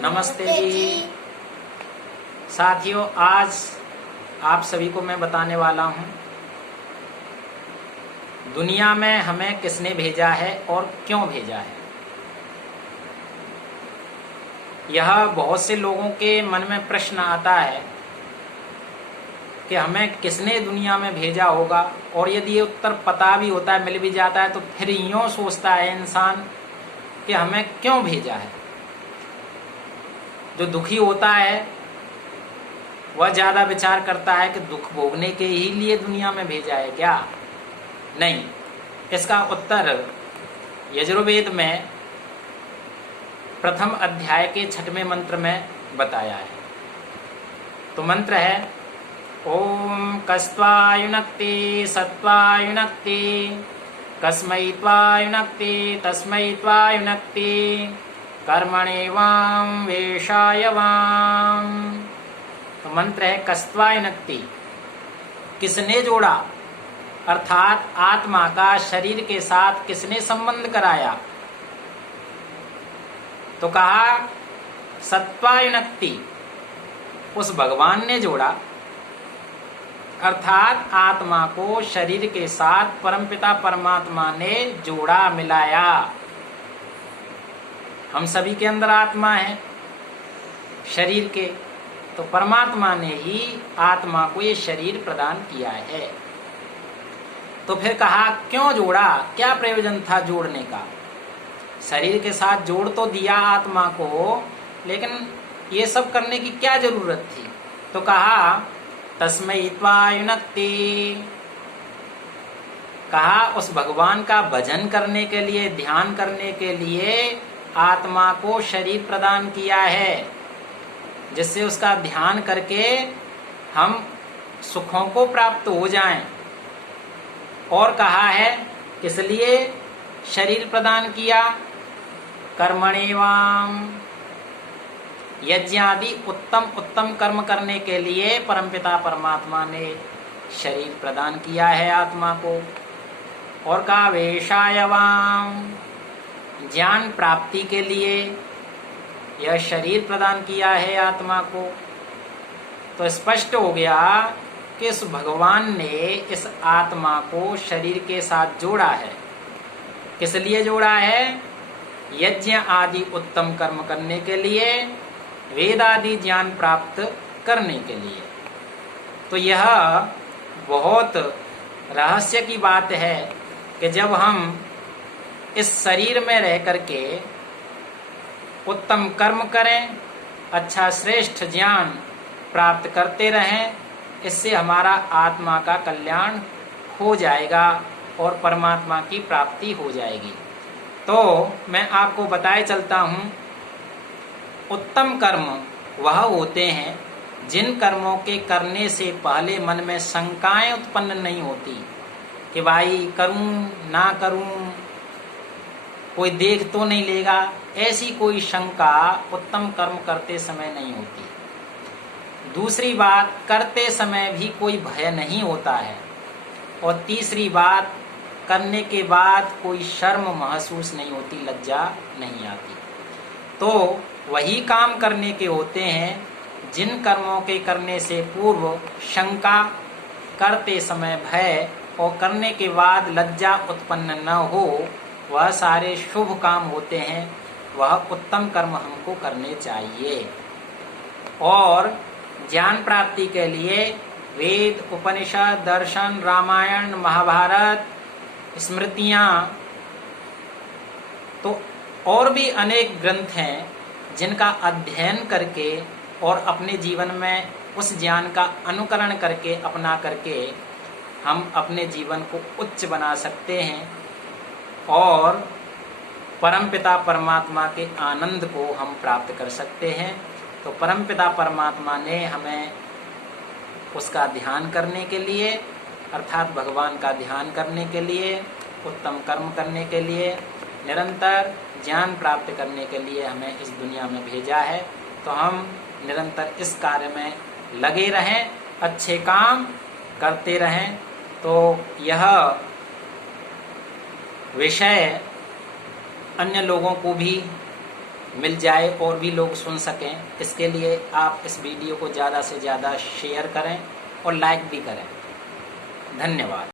नमस्ते जी। साथियों, आज आप सभी को मैं बताने वाला हूँ दुनिया में हमें किसने भेजा है और क्यों भेजा है। यह बहुत से लोगों के मन में प्रश्न आता है कि हमें किसने दुनिया में भेजा होगा, और यदि ये उत्तर पता भी होता है, मिल भी जाता है, तो फिर यूं सोचता है इंसान कि हमें क्यों भेजा है। जो दुखी होता है वह ज्यादा विचार करता है कि दुख भोगने के ही लिए दुनिया में भेजा है क्या? नहीं, इसका उत्तर यजुर्वेद में प्रथम अध्याय के 6वें मंत्र में बताया है। तो मंत्र है ओम कस्त्वायुनक्ति सत्त्वायुनक्ति कस्मै त्वायुनक्ति तस्मै त्वायुनक्ति कर्मणे वाम वेशाय वाम। तो मंत्र है कस्त्वायुनक्ति, किसने जोड़ा, अर्थात आत्मा का शरीर के साथ किसने संबंध कराया। तो कहा सत्त्वायुनक्ति, उस भगवान ने जोड़ा, अर्थात आत्मा को शरीर के साथ परमपिता परमात्मा ने जोड़ा, मिलाया। हम सभी के अंदर आत्मा है शरीर के, तो परमात्मा ने ही आत्मा को ये शरीर प्रदान किया है। तो फिर कहा क्यों जोड़ा, क्या प्रयोजन था जोड़ने का। शरीर के साथ जोड़ तो दिया आत्मा को, लेकिन ये सब करने की क्या जरूरत थी। तो कहा तस्मै त्वायुनक्ति, कहा उस भगवान का भजन करने के लिए, ध्यान करने के लिए आत्मा को शरीर प्रदान किया है, जिससे उसका ध्यान करके हम सुखों को प्राप्त हो जाएं। और कहा है किस लिए शरीर प्रदान किया, कर्मणेवाम, यज्ञ आदि उत्तम उत्तम कर्म करने के लिए परमपिता परमात्मा ने शरीर प्रदान किया है आत्मा को। और कहा वेशायवाम, ज्ञान प्राप्ति के लिए यह शरीर प्रदान किया है आत्मा को। तो स्पष्ट हो गया कि इस भगवान ने इस आत्मा को शरीर के साथ जोड़ा है। किस लिए जोड़ा है, यज्ञ आदि उत्तम कर्म करने के लिए, वेद आदि ज्ञान प्राप्त करने के लिए। तो यह बहुत रहस्य की बात है कि जब हम इस शरीर में रह करके उत्तम कर्म करें, अच्छा श्रेष्ठ ज्ञान प्राप्त करते रहें, इससे हमारा आत्मा का कल्याण हो जाएगा और परमात्मा की प्राप्ति हो जाएगी। तो मैं आपको बताए चलता हूँ, उत्तम कर्म वह होते हैं जिन कर्मों के करने से पहले मन में शंकाएं उत्पन्न नहीं होती कि भाई करूं ना करूं, कोई देख तो नहीं लेगा, ऐसी कोई शंका उत्तम कर्म करते समय नहीं होती। दूसरी बात, करते समय भी कोई भय नहीं होता है। और तीसरी बात, करने के बाद कोई शर्म महसूस नहीं होती, लज्जा नहीं आती। तो वही काम करने के होते हैं जिन कर्मों के करने से पूर्व शंका, करते समय भय और करने के बाद लज्जा उत्पन्न न हो, वह सारे शुभ काम होते हैं। वह उत्तम कर्म हमको करने चाहिए। और ज्ञान प्राप्ति के लिए वेद, उपनिषद, दर्शन, रामायण, महाभारत, स्मृतियां, तो और भी अनेक ग्रंथ हैं जिनका अध्ययन करके और अपने जीवन में उस ज्ञान का अनुकरण करके, अपना करके हम अपने जीवन को उच्च बना सकते हैं और परमपिता परमात्मा के आनंद को हम प्राप्त कर सकते हैं। तो परमपिता परमात्मा ने हमें उसका ध्यान करने के लिए, अर्थात भगवान का ध्यान करने के लिए, उत्तम कर्म करने के लिए, निरंतर ज्ञान प्राप्त करने के लिए हमें इस दुनिया में भेजा है। तो हम निरंतर इस कार्य में लगे रहें, अच्छे काम करते रहें। तो यह विषय अन्य लोगों को भी मिल जाए और भी लोग सुन सकें, इसके लिए आप इस वीडियो को ज़्यादा से ज़्यादा शेयर करें और लाइक भी करें। धन्यवाद।